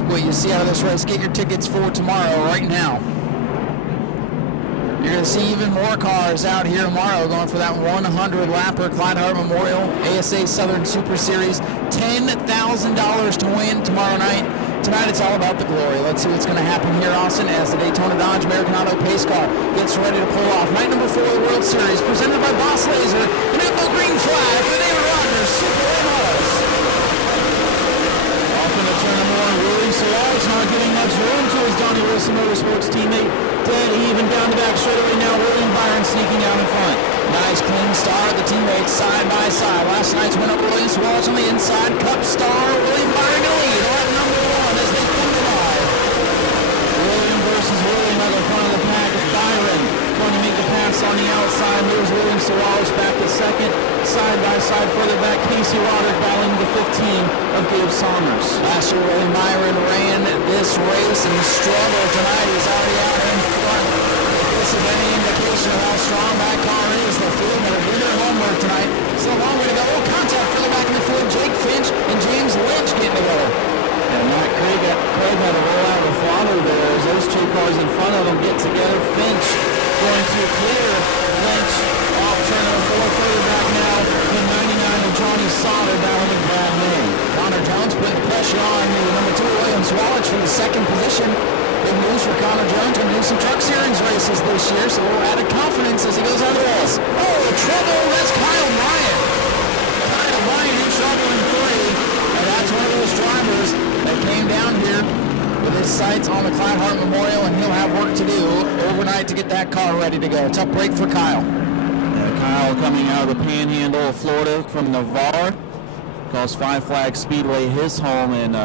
like what you see out of this race, get your tickets for tomorrow right now. You're going to see even more cars out here tomorrow going for that 100-lapper Clyde Hart Memorial ASA Southern Super Series. $10,000 to win tomorrow night. Tonight it's all about the glory. Let's see what's going to happen here, Austin, as the Daytona Dodge American Auto Pace Car gets ready to pull off. Night number 4 of the World Series, presented by Boss Laser. An Echo Green flag for David Rogers, Super Reynolds. Off in the turn number 1, Willie Solage not getting much room to his Donnie Wilson Motorsports teammate. Dead even down the back straightaway now. William Byron sneaking out in front. Nice clean start. The teammates side by side. Last night's win over William Solage on the inside. Cup star William Byron to lead. Lap number 1 as they come to live. William versus William at the front of the pack. Byron going to make the pass on the outside. Moves William Solage back to second. Side by side further back. Casey Roderick battling the 15 of Gabe Sommers. Last year William Byron ran this race and struggled tonight. He's already out in front. If this is any indication of how strong that car is, the field will do their homework tonight. Still a long way to go. Contact further back in the field. Jake Finch and James Lynch getting together. And Matt Craig had to roll out with Father there as those two cars in front of him get together. Finch going to clear Lynch off turn number 4 further back now. In 99 and Johnny Sauter battling Brad May. Connor Jones putting the pressure on the number 2 William Swallage for the second position. Big news for Connor Jones. Going to do some truck series races this year, so a little added confidence as he goes out of the race. Oh, trouble! That's Kyle Bryant. Kyle Bryant in trouble in 3, and that's one of those drivers that came down here with his sights on the Clyde Hart Memorial, and he'll have work to do overnight to get that car ready to go. Tough break for Kyle. Kyle coming out of the Panhandle of Florida from Navarre. Calls Five Flag Speedway his home, and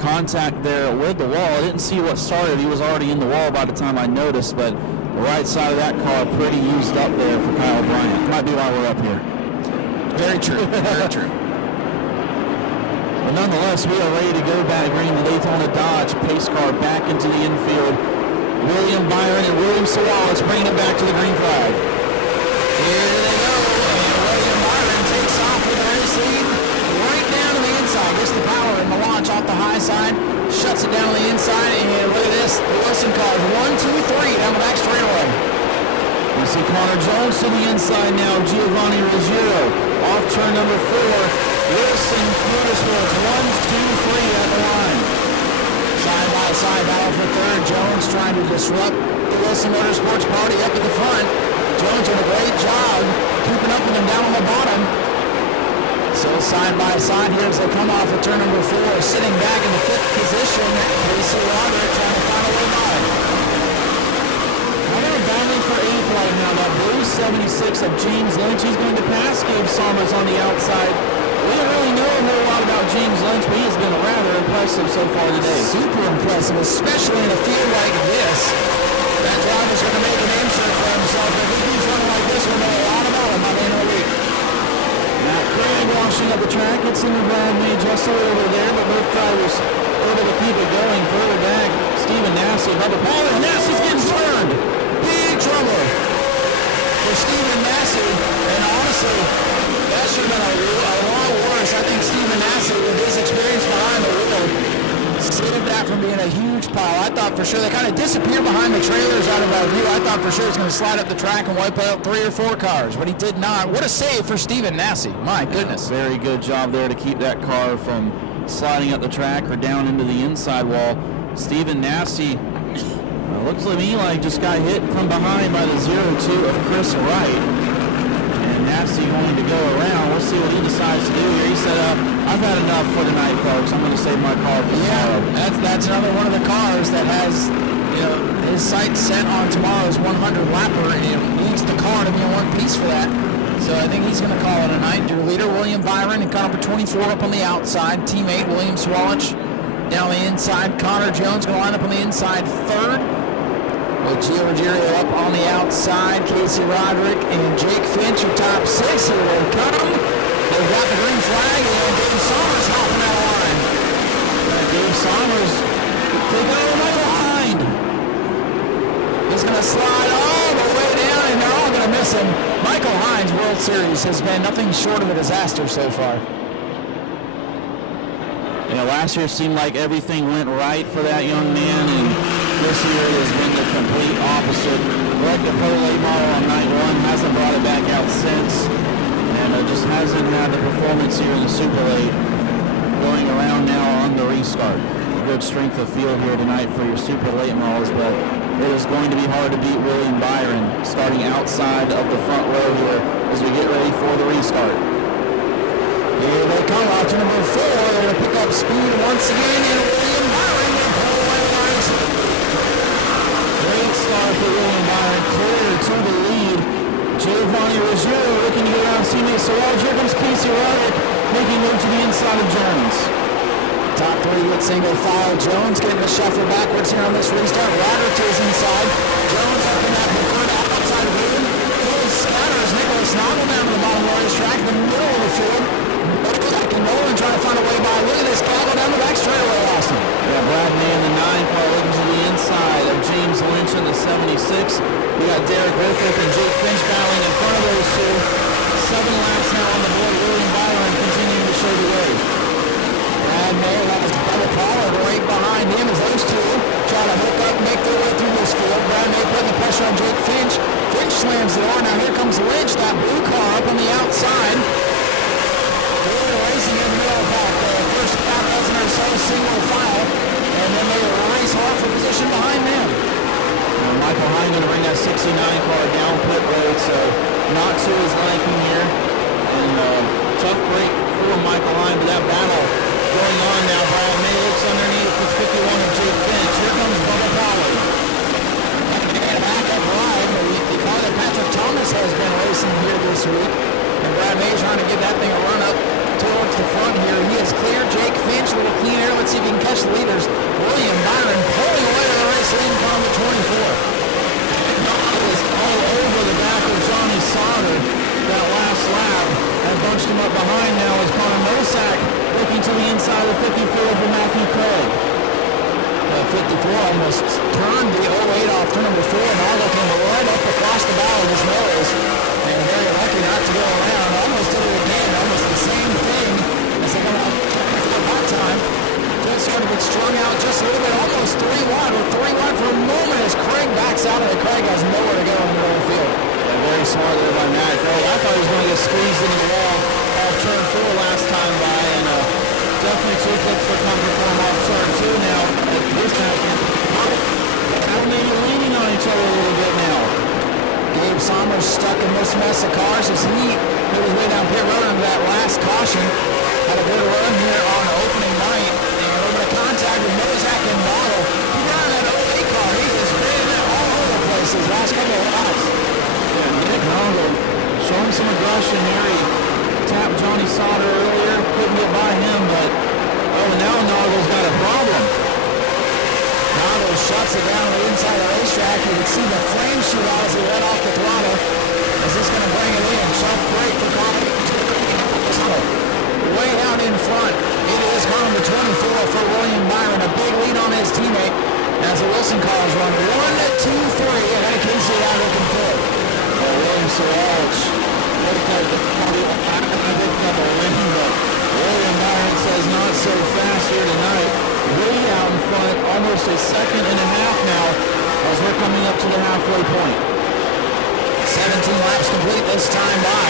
contact there with the wall. I didn't see what started. He was already in the wall by the time I noticed, but the right side of that car pretty used up there for Kyle Bryant. Might be why we're up here. Very true. Very true. But nonetheless, we are ready to go back, bringing the Daytona Dodge pace car back into the infield. William Byron and William Solage bringing it back to the green flag. Here they go, and William Byron takes off with the race lead right down to the inside. Gets the power in the launch off the high side, shuts it down on the inside, and look at this, the Wilson car, 1, 2, 3 down the back straightaway. You see Connor Jones to the inside now, Giovanni Ruggiero off turn number 4. Wilson Motorsports 1, 2, 3 at the line. Side by side battle for third. Jones trying to disrupt the Wilson Motorsports party up at the front. Jones doing a great job keeping up with them down on the bottom. So side by side here as they come off of turn number 4, sitting back in the 5th position. Casey Roderick trying to find a way by. They're battling for 8th right now. That blue 76 of James Lynch. He's going to pass Gabe Sommers on the outside. We don't really know a whole lot about James Lynch, but he has been rather impressive so far today. Super impressive, especially in a field like this. That driver's going to make a name shirt for himself. If he keeps running like this, we'll know a lot about him by the end of the week. Matt Craig washing up the track. It's in the ground made just a little bit there, but both drivers able to keep it going further back. Stephen Nau Sea, Bubba Paul, and Nau Sea's getting turned. Big trouble for Stephen Nau Sea, and honestly, that should have been a lot worse. I think Stephen Nau Sea, with his experience behind the wheel, saved that from being a huge pile. I thought for sure they kind of disappeared behind the trailers out of our view. I thought for sure he was going to slide up the track and wipe out 3 or 4 cars, but he did not. What a save for Stephen Nau Sea. My goodness. Very good job there to keep that car from sliding up the track or down into the inside wall. Stephen Nau Sea, looks to me like just got hit from behind by the 0-2 of Chris Wright. And Nau Sea going to go around. We'll see what he decides to do here. He said, I've had enough for tonight, folks. I'm going to save my car for tomorrow. That's another one of the cars that has, his sights set on tomorrow's 100-lapper, and needs the car to be in one piece for that. So I think he's going to call it a night. Your leader, William Byron, and car number 24 up on the outside. Teammate, William Swallage, down the inside. Connor Jones going to line up on the inside third. With Gio Ruggiero up on the outside. Casey Roderick and Jake Finch are top 6. Here they come. They've got the green flag, and Gabe Sommers hopping out of line. Gabe Sommers, they go right behind. He's going to slide all the way down, and they're all going to miss him. Michael Hines' World Series has been nothing short of a disaster so far. You know, last year seemed like everything went right for that young man, and this year it has been the complete opposite. Like the Pro Late model on night one, hasn't brought it back out since, and just hasn't had the performance here in the Super Late. Going around now on the restart. Good strength of field here tonight for your Super Late models, but it is going to be hard to beat William Byron starting outside of the front row here as we get ready for the restart. Here they come out to number 4. They're going to pick up speed once again, and William Byron will pull away lines. Great start for William Byron, clear to the lead. Giovanni Ruggiero looking to get around his teammate Siraj. Here comes Casey Roderick making move to the inside of Jones. Top 3 with single file. Jones getting the shuffle backwards here on this restart. Roderick is inside. Jones up in that preferred outside of William. Close scatters Nicholas Noggle down to the bottom of the racetrack, the middle of the field. Back and Nolan trying to find a way by. Look at this guy go down the back straightaway, Austin. Yeah, Brad May in the 9 car looking to the inside of James Lynch in the 76. We got Derek Griffith and Jake Finch battling in front of those two. 7 laps now on the board. William Byron continuing to show the way. Brad May has double Pollard right behind him as those two try to hook up and make their way through this field. Brad May putting the pressure on Jake Finch. Finch slams the door. Now here comes Lynch, that blue car up on the outside. They're racing in the middle of that first half dozen or so single file, and then they race hard for position behind them. Michael Hine going to bring that 69 car down pit road, so not to his liking here. And tough break for Michael Hine, but that battle going on now. Brad May looks underneath with 51 of Jake Finch. Here comes Bubba Pollard. Back up ride, the car that Patrick Thomas has been racing here this week. And Brad May trying to give that thing a run up towards the front here. He has cleared Jake Finch, a little clean air. Let's see if he can catch the leaders. William Byron pulling away to the race leading car number 24. It was all over the back of Johnny Sauter that last lap. That bunched him up behind now as Connor Nosak looking to the inside of 54 for Matthew Craig. 54 almost turned the 08 off turn number 4, now looking right up across the bow of his nose. And very lucky not to go around. Almost did it again, almost the same thing as they come out for that time. Just sort of get strung out just a little bit, almost 3 wide. Or 3 wide for a moment as Craig backs out of it. Craig has nowhere to go in the middle of the field. Yeah, very smart there by Matt Craig. I thought he was going to get squeezed into the wall off turn 4 last time by, and definitely 2 clicks for comfort for him off turn 2 now. At this time, maybe leaning on each other a little bit now. Gabe Sommers stuck in this mess of cars as he made his way down pit road into that last caution. Had a good run here on opening night. And over to contact with Nozak and Bottle. He got that 08 car. He has been all over the place these last couple of laps. Yeah, Nick Noggle showing some aggression here. He tapped Johnny Sauter earlier. Couldn't get by him, but now Noggle's got a problem. Noggle shuts it down on the inside of the racetrack. You can see the flame shoot out as he let off the throttle. Is this going to bring it in? Sharp break for Connor. Way out in front. It is car number 24 for William Byron. A big lead on his teammate as the Wilson cars run 1, 2, 3 ahead of Casey Roderick in 4th. William Siraj looked like the party a win, but William Byron says not so fast here tonight. Way out in front, almost a second and a half now as we're coming up to the halfway point. 17 laps complete this time by.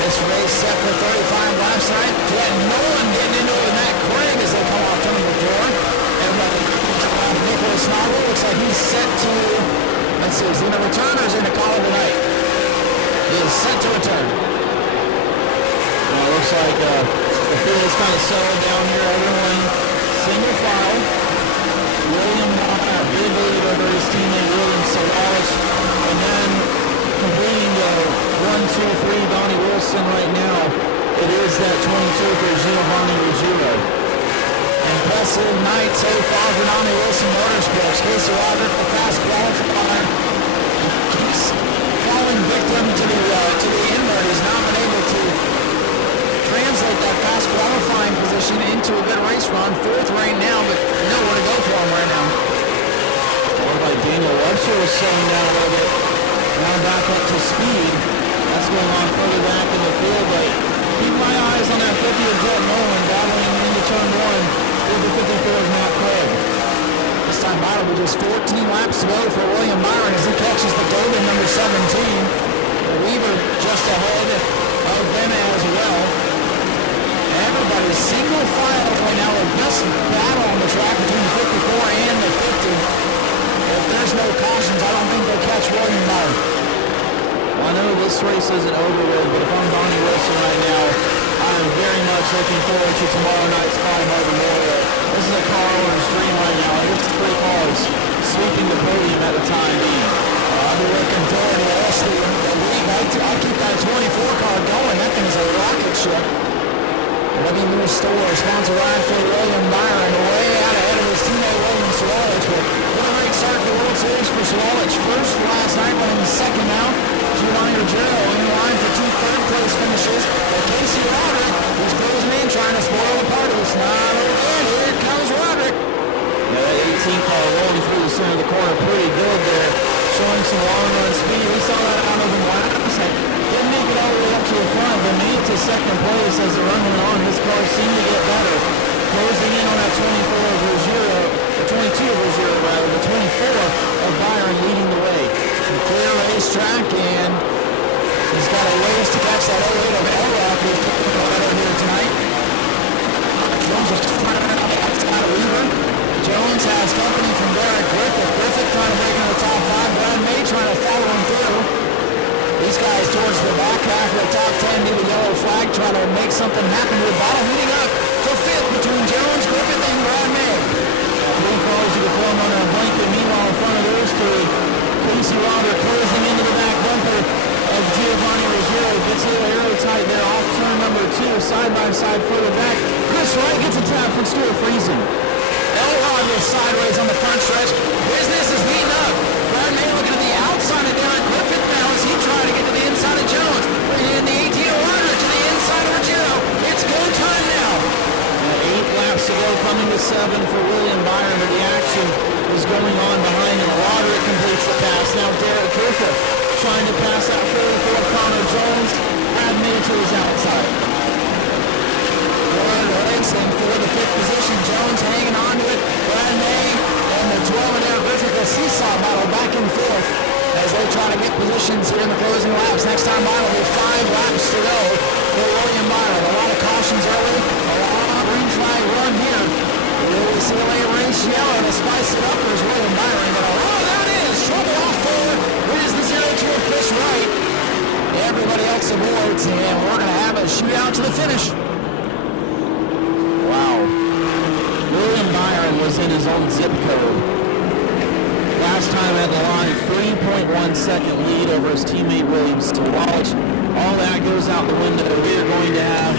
This race set for 35 laps tonight. Yet no one getting into it with Matt Craig as they come off turn number 4. And Nicholas Noggle looks like he's set to, let's see, is he going to return or is he going to call it tonight? He is set to return. Well, it looks like the field is kind of settled down here. Everyone single file. William Byron, big lead over his teammate William Siraj. And then completing the 1, 2, 3 Donnie Wilson right now. It is that 22 for Giovanni Ruggiero. Impressive night so far for Donnie Wilson Motorsports. Casey Roderick, the fast qualifier. He's falling victim to the invert. He's not been able to translate that fast qualifying position into a good race run. 4th right now, but nowhere to go for him right now. Looked like Daniel Webster was slowing down a little bit. Now back up to speed. That's going on further back in the field, but keep my eyes on that 50 of Brett Nolan battling into turn 1. with just 14 laps to go for William Byron as he catches the golden number 17. Weaver just ahead of them as well. Everybody's single file right now. A best battle on the track between the 54 and the 50. If there's no cautions, I don't think they'll catch William Byron. Well, I know this race isn't over with, but if I'm Donnie Wilson right now, I'm very much looking forward to tomorrow night's Colorado Memorial. This is a car owner's dream right now. Here's three cars sweeping the podium at the time being. I'll be looking forward to the league. I'll keep that 24 car going. That thing's a rocket ship. W. Lewis Store, sponsor ride for William Byron, way out ahead of his teammate William Swalich. But what a great start to the World Series for Swalich. First last night, running second now. Giovanni Ruggiero in line for 2 third-place finishes. But Casey Roderick, who's closing in, trying to spoil the party. It's not over. Here comes Roderick. Yeah, that 18 car rolling through the center of the corner, pretty good there, showing some long-run speed. We saw that out of him last night. Didn't make it all the way up to the front, but made it to second place as the run went on. His car seemed to get better. Closing in on that 24 of Ruggiero, the 22 of Ruggiero rather, the 24 of Byron leading the way. Some clear racetrack, and he's got a ways to catch that 08 of Elrock, who's kicking the better here tonight. Jones is outside of Weaver. Jones has company from Derek Griffith. Griffith trying to break into the top 5. Brad May trying to follow him through. These guys towards the back half of the top 10 need a yellow flag, trying to make something happen with battle heating up for 5th between Jones, Griffith, and Brad May. 3 cars you can throw them under a blanket. Meanwhile, in front of those 3, Casey Roderick closing into the back bumper of Giovanni Ruggiero. Gets a little arrow tight there off turn number 2, side by side further back. Chris Wright gets a tap from Stuart Friesen. Elrod is sideways on the front stretch. Business is heating up. Brad May looking to the outside of Derek Griffith now as he tries to get to the inside of Jones. And the 18 of Roderick to the inside of Ruggiero. It's go time now. 8 laps to go, coming to 7 for William Byron, but the action is going on behind him. Roderick completes the pass. Now Derek Griffith trying to pass out 44 Connor Jones. Brad May to his outside. Racing for the 5th position. Jones hanging on to it. Brad May and the 12 of Derek Griffith, a seesaw battle back and forth as they try to get positions here in the closing laps. Next time by will be 5 laps to go for William Byron. A lot of cautions early, a lot of green flag run here. We'll see a late race yellow to spice it up. There's William Byron. Oh, there it is. Trouble off forward. Here's the 0-2 of Chris Wright. Everybody else aboards, and we're going to have a shootout to the finish. Wow. William Byron was in his own zip code. Last time at the line, 3.1 second lead over his teammate William Swalich. All that goes out the window. We are going to have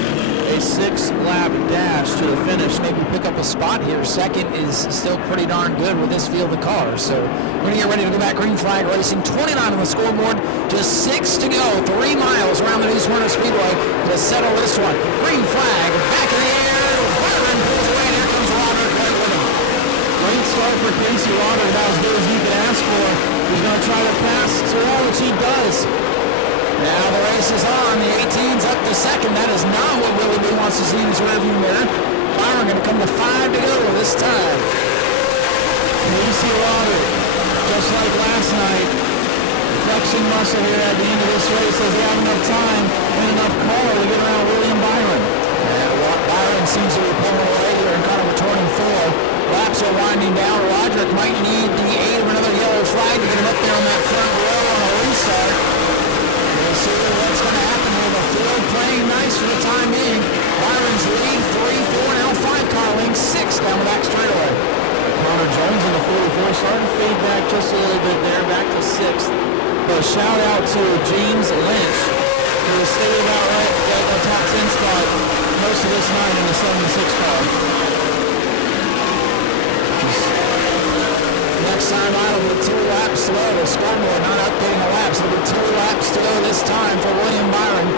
a 6-lap dash to the finish. Maybe pick up a spot here. Second is still pretty darn good with this field of cars. So we're going to get ready to go back. Green flag racing. 29 on the scoreboard. Just 6 to go. 3 miles around the new Smyrna Speedway to settle this one. Green flag back in the air. Byron pulls away, and here comes Roderick right with him. Great start for Casey Roderick. About as good as you could ask for. He's going to try to pass Swalich. He does. Now the race is on. The 18's up to second. That is not what Willie B wants to see in his rearview mirror. Byron going to come to 5 to go this time. Casey Roderick, just like last night, flexing muscle here at the end of this race. Does he have enough time and enough car to get around William Byron? Byron seems to be pulling away here and kind of returning 4. Laps are winding down. Roderick might need the aid of another yellow flag to get him up there on that front row on a restart. We'll see what's going to happen here. The field playing nice for the time being. Byron's lead 3-4, now 5 car lengths, 6 down the back straightaway. Connor Jones in the 44 starting to fade back just a little bit there, back to 6th. But a shout out to James Lynch, who stayed about right at the top 10 spot most of this night in the 76 car. Next time out will be 2 laps to go. The scoreboard not updating the laps. It'll be 2 laps to go this time for William Byron.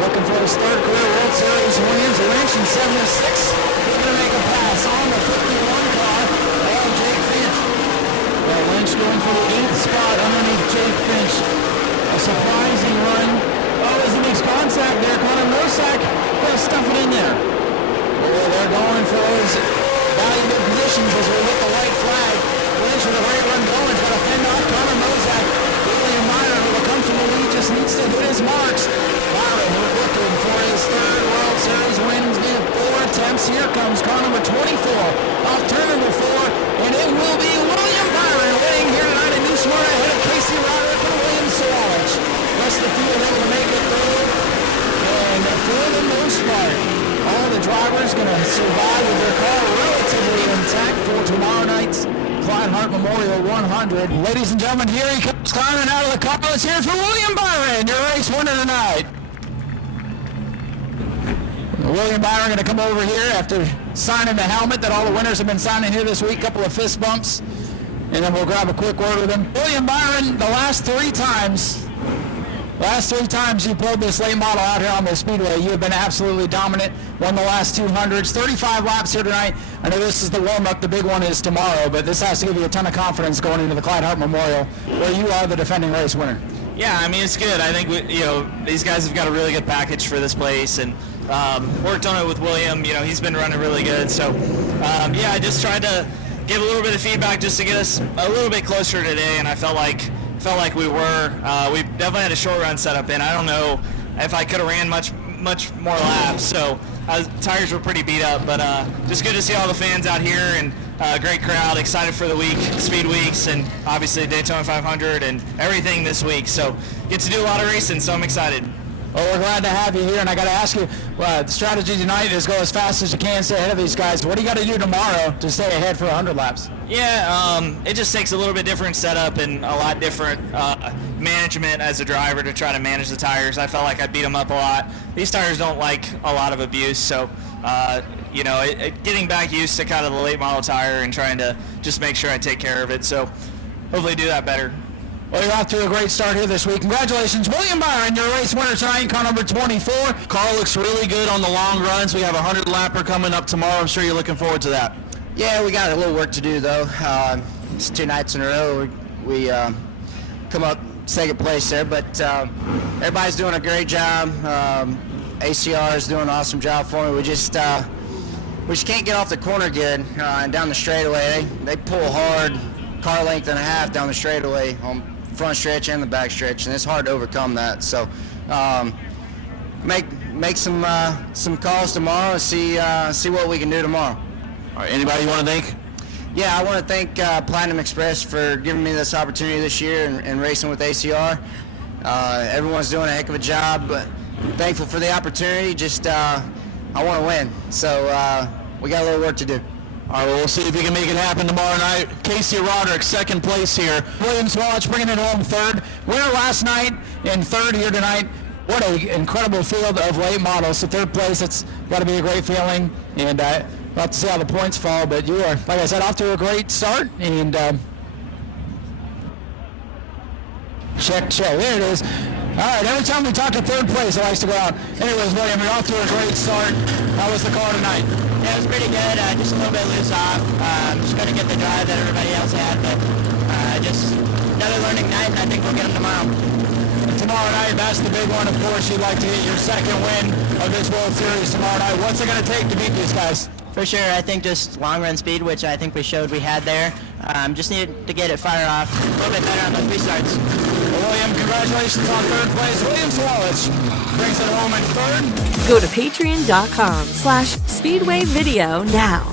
Looking for his 3rd career World Series wins. Lynch in 76. He's going to make a pass on the 51 car. Jake Finch. Well, Lynch going for the 8th spot underneath Jake Finch. A surprising run. Oh, as he makes contact there, Connor Mosak going to stuff it in there. Well, they're going for those valuable positions as we hit the white flag. Clyde Hart Memorial 100. Ladies and gentlemen, here he comes climbing out of the car. Let's hear it for William Byron, your race winner tonight. William Byron going to come over here after signing the helmet that all the winners have been signing here this week. Couple of fist bumps, and then we'll grab a quick word with him. William Byron, the last three times you pulled this late model out here on the Speedway, you have been absolutely dominant. Won the last 200s, 35 laps here tonight. I know this is the warm-up, the big one is tomorrow, but this has to give you a ton of confidence going into the Clyde Hart Memorial, where you are the defending race winner. Yeah, I mean, it's good. I think, these guys have got a really good package for this place, and worked on it with William. He's been running really good. So, I just tried to give a little bit of feedback just to get us a little bit closer today, and I felt like we were. We definitely had a short run set up in. I don't know if I could have ran much more laps, so tires were pretty beat up, but just good to see all the fans out here, and great crowd, excited for the week, Speed Weeks, and obviously Daytona 500 and everything this week. So get to do a lot of racing, so I'm excited. Well, we're glad to have you here, and I got to ask you, the strategy tonight is go as fast as you can, stay ahead of these guys. What do you got to do tomorrow to stay ahead for 100 laps? Yeah, it just takes a little bit different setup and a lot different management as a driver to try to manage the tires. I felt like I beat them up a lot. These tires don't like a lot of abuse, so getting back used to kind of the late model tire and trying to just make sure I take care of it. So hopefully do that better. Well, you're off to a great start here this week. Congratulations, William Byron, your race winner tonight, car number 24. Car looks really good on the long runs. We have a 100-lapper coming up tomorrow. I'm sure you're looking forward to that. Yeah, we got a little work to do, though. It's 2 nights in a row. We come up second place there, but everybody's doing a great job. ACR is doing an awesome job for me. We just can't get off the corner good and down the straightaway. They pull hard, car length and a half down the straightaway on front stretch and the back stretch, and it's hard to overcome that. So make some calls tomorrow and see what we can do tomorrow. All right, anybody you want to thank? Yeah, I want to thank Platinum Express for giving me this opportunity this year and racing with ACR. Everyone's doing a heck of a job, but thankful for the opportunity. Just I want to win, so we got a little work to do. All right, well, we'll see if you can make it happen tomorrow night. Casey Roderick, second place here. Williams Walsh bringing it home third. Winner last night and third here tonight. What an incredible field of late models. So third place, it's got to be a great feeling. And we'll have to see how the points fall. But you are, like I said, off to a great start. And check. There it is. All right, every time we talk to third place, it likes to go out. Anyways, William, you're off to a great start. How was the car tonight? Yeah, it was pretty good. Just a little bit loose off. Just couldn't get the drive that everybody else had, but just another learning night, and I think we'll get them tomorrow. And tomorrow night, that's the big one. Of course, you'd like to get your second win of this World Series tomorrow night. What's it going to take to beat these guys? For sure, I think just long run speed, which I think we showed we had there. Just needed to get it fired off a little bit better on those restarts. Well, William, congratulations on third place. William Swalwich brings it home in third. Go to patreon.com/Speedway Video now.